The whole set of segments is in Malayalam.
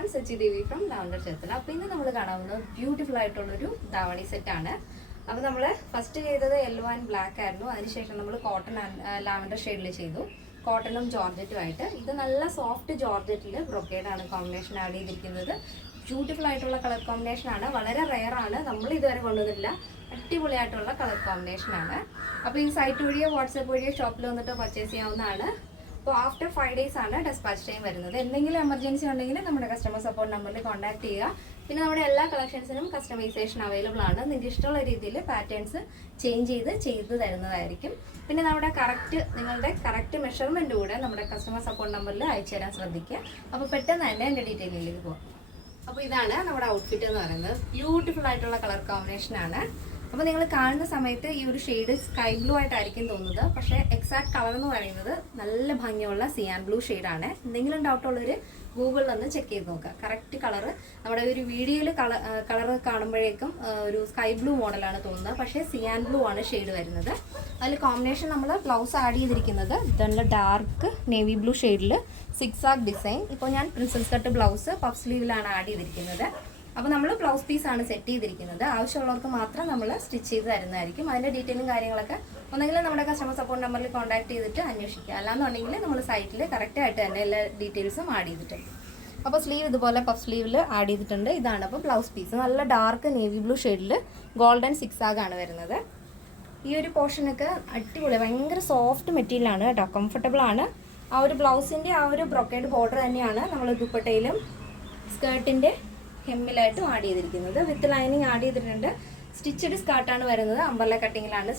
everyone, Sachi Devi from Lavender Chethala. അപ്പോൾ ഇന്ന് നമ്മൾ കാണാവുന്നത് ബ്യൂട്ടിഫുൾ ആയിട്ടുള്ളൊരു ധാവണി സെറ്റാണ്. അപ്പോൾ നമ്മൾ ഫസ്റ്റ് ചെയ്തത് യെല്ലോ ആൻഡ് ബ്ലാക്ക് ആയിരുന്നു. അതിനുശേഷം നമ്മൾ കോട്ടൺ ലാവൻഡർ ഷെയ്ഡിൽ ചെയ്തു, കോട്ടണും ജോർജറ്റും ആയിട്ട്. ഇത് നല്ല സോഫ്റ്റ് ജോർജറ്റിൽ ബ്രൊക്കേഡാണ് കോമ്പിനേഷൻ ആഡ് ചെയ്തിരിക്കുന്നത്. ബ്യൂട്ടിഫുൾ ആയിട്ടുള്ള കളർ കോമ്പിനേഷൻ ആണ്, വളരെ റെയർ ആണ്, നമ്മൾ ഇതുവരെ കൊണ്ടുവന്നിട്ടില്ല. അടിപൊളിയായിട്ടുള്ള കളർ കോമ്പിനേഷൻ ആണ്. അപ്പോൾ ഈ സൈറ്റ് വഴിയോ വാട്സാപ്പ് വഴിയോ ഷോപ്പിൽ വന്നിട്ട് പർച്ചേസ് ചെയ്യാവുന്നതാണ്. അപ്പോൾ ആഫ്റ്റർ 5 days ആണ് ഡെസ്പാച്ച് ടൈം വരുന്നത്. എന്തെങ്കിലും എമർജൻസി ഉണ്ടെങ്കിൽ നമ്മുടെ കസ്റ്റമർ സപ്പോർട്ട് നമ്പറിൽ കോൺടാക്ട് ചെയ്യുക. പിന്നെ നമ്മുടെ എല്ലാ കളക്ഷൻസിനും കസ്റ്റമൈസേഷൻ അവൈലബിൾ ആണ്. നിങ്ങൾക്ക് ഇഷ്ടമുള്ള രീതിയിൽ പാറ്റേൺസ് ചേഞ്ച് ചെയ്ത് തരുന്നതായിരിക്കും. പിന്നെ നിങ്ങളുടെ കറക്റ്റ് മെഷർമെൻറ്റ് കൂടെ നമ്മുടെ കസ്റ്റമർ സപ്പോർട്ട് നമ്പറിൽ അയച്ചു തരാൻ ശ്രദ്ധിക്കുക. അപ്പോൾ പെട്ടെന്ന് തന്നെ എൻ്റെ ഡീറ്റെയിലിലേക്ക് പോകാം. അപ്പോൾ ഇതാണ് നമ്മുടെ ഔട്ട്ഫിറ്റ് എന്ന് പറയുന്നത്. ബ്യൂട്ടിഫുൾ ആയിട്ടുള്ള കളർ കോമ്പിനേഷൻ ആണ്. അപ്പോൾ നിങ്ങൾ കാണുന്ന സമയത്ത് ഈ ഒരു ഷെയ്ഡ് സ്കൈ ബ്ലൂ ആയിട്ടായിരിക്കും തോന്നുന്നത്, പക്ഷേ എക്സാക്ട് കളർ എന്ന് പറയുന്നത് നല്ല ഭംഗിയുള്ള സിയാൻ ബ്ലൂ ഷെയ്ഡാണ്. എന്തെങ്കിലും ഡൗട്ടുള്ളവർ ഗൂഗിളിൽ ഒന്ന് ചെക്ക് ചെയ്ത് നോക്കുക. കറക്റ്റ് കളർ നമ്മുടെ ഒരു വീഡിയോയിൽ കളർ കാണുമ്പോഴേക്കും ഒരു സ്കൈ ബ്ലൂ മോഡലാണ് തോന്നുന്നത്, പക്ഷേ സിയാൻ ബ്ലൂ ആണ് ഷെയ്ഡ് വരുന്നത്. അതിൽ കോമ്പിനേഷൻ നമ്മൾ ബ്ലൗസ് ആഡ് ചെയ്തിരിക്കുന്നത് നല്ല ഡാർക്ക് നേവി ബ്ലൂ ഷെയ്ഡിൽ സിക്സാഗ് ഡിസൈൻ. ഇപ്പോൾ ഞാൻ പ്രിൻസസ് കട്ട് ബ്ലൗസ് പഫ് സ്ലീവിലാണ് ആഡ് ചെയ്തിരിക്കുന്നത്. അപ്പോൾ നമ്മൾ ബ്ലൗസ് പീസാണ് സെറ്റ് ചെയ്തിരിക്കുന്നത്. ആവശ്യമുള്ളവർക്ക് മാത്രം നമ്മൾ സ്റ്റിച്ച് ചെയ്ത് തരുന്നതായിരിക്കും. അതിൻ്റെ ഡീറ്റെയിലും കാര്യങ്ങളൊക്കെ ഒന്നെങ്കിൽ നമ്മുടെ കസ്റ്റമർ സപ്പോർട്ട് നമ്പറിൽ കോൺടാക്ട് ചെയ്തിട്ട് അന്വേഷിക്കുക, അല്ലാന്നുണ്ടെങ്കിൽ നമ്മൾ സൈറ്റിൽ കറക്റ്റായിട്ട് തന്നെ എല്ലാ ഡീറ്റെയിൽസും ആഡ് ചെയ്തിട്ടുണ്ട്. അപ്പോൾ സ്ലീവ് ഇതുപോലെ പഫ് സ്ലീവിൽ ആഡ് ചെയ്തിട്ടുണ്ട്. ഇതാണ് അപ്പോൾ ബ്ലൗസ് പീസ്. നല്ല ഡാർക്ക് നേവി ബ്ലൂ ഷെയ്ഡിൽ ഗോൾഡൻ സിക്സാഗാണ് വരുന്നത്. ഈ ഒരു പോർഷനൊക്കെ അടിപൊളി, ഭയങ്കര സോഫ്റ്റ് മെറ്റീരിയലാണ് കേട്ടോ, കംഫർട്ടബിൾ ആണ്. ആ ഒരു ബ്ലൗസിൻ്റെ ആ ഒരു ബ്രൊക്കേഡ് ബോർഡർ തന്നെയാണ് നമ്മൾ ദുപ്പട്ടയിലും സ്കേർട്ടിൻ്റെ ഹെമ്മിലായിട്ടും ആഡ് ചെയ്തിരിക്കുന്നത്. വിത്ത് ലൈനിങ് ആഡ് ചെയ്തിട്ടുണ്ട്. സ്റ്റിച്ചഡ് സ്കേർട്ടാണ് വരുന്നത്. അംബർല കട്ടിങ്ങിലാണ്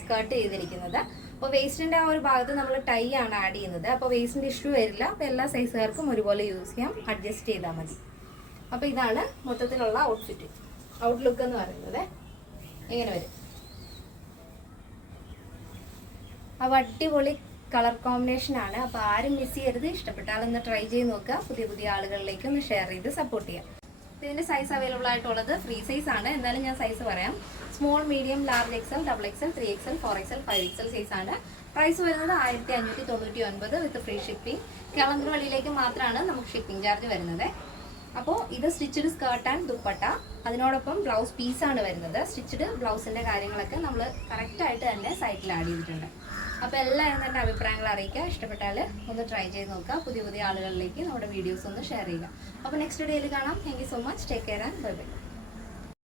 സ്കേർട്ട് ചെയ്തിരിക്കുന്നത്. അപ്പോൾ വേസ്റ്റിൻ്റെ ആ ഒരു ഭാഗത്ത് നമ്മൾ ടൈ ആണ് ആഡ് ചെയ്യുന്നത്. അപ്പോൾ വേസ്റ്റിൻ്റെ ഇഷ്യൂ വരില്ല. അപ്പോൾ എല്ലാ സൈസുകാർക്കും ഒരുപോലെ യൂസ് ചെയ്യാം, അഡ്ജസ്റ്റ് ചെയ്താൽ മതി. അപ്പോൾ ഇതാണ് മൊത്തത്തിലുള്ള ഔട്ട്ലുക്ക് എന്ന് പറയുന്നത്. ഇങ്ങനെ വരും. അപ്പോൾ അടിപൊളി കളർ കോമ്പിനേഷൻ ആണ്. അപ്പോൾ ആരും മിസ് ചെയ്യരുത്. ഇഷ്ടപ്പെട്ടാലൊന്ന് ട്രൈ ചെയ്ത് നോക്കുക. പുതിയ ആളുകളിലേക്ക് ഒന്ന് ഷെയർ ചെയ്ത് സപ്പോർട്ട് ചെയ്യാം. ഇതിൻ്റെ സൈസ് അവൈലബിൾ ആയിട്ടുള്ളത് ഫ്രീ സൈസ് ആണ്. എന്തായാലും ഞാൻ സൈസ് പറയാം. Small, medium, large XL, double XL, 3XL, 4XL, 5XL size ആണ്. പ്രൈസ് വരുന്നത് 1599 വിത്ത് ഫ്രീ ഷിപ്പിംഗ്. കേരളത്തിലേക്ക് മാത്രമാണ് നമുക്ക് ഷിപ്പിംഗ് ചാർജ് വരുന്നത്. അപ്പോൾ ഇത് സ്റ്റിച്ചഡ് സ്കേർട്ട് ആൻഡ് ദുപ്പട്ട, അതിനോടൊപ്പം ബ്ലൗസ് പീസാണ് വരുന്നത്. സ്റ്റിച്ചഡ് ബ്ലൗസിൻ്റെ കാര്യങ്ങളൊക്കെ നമ്മൾ കറക്റ്റായിട്ട് തന്നെ സൈറ്റിൽ ആഡ് ചെയ്തിട്ടുണ്ട്. അപ്പോൾ എല്ലാവരും തന്നെ അഭിപ്രായങ്ങൾ അറിയിക്കുക. ഇഷ്ടപ്പെട്ടാൽ ഒന്ന് ട്രൈ ചെയ്ത് നോക്കുക. പുതിയ ആളുകളിലേക്ക് നമ്മുടെ വീഡിയോസ് ഒന്ന് ഷെയർ ചെയ്യുക. അപ്പോൾ നെക്സ്റ്റ് ഡേയിൽ കാണാം. Thank you so much. Take care and bye bye.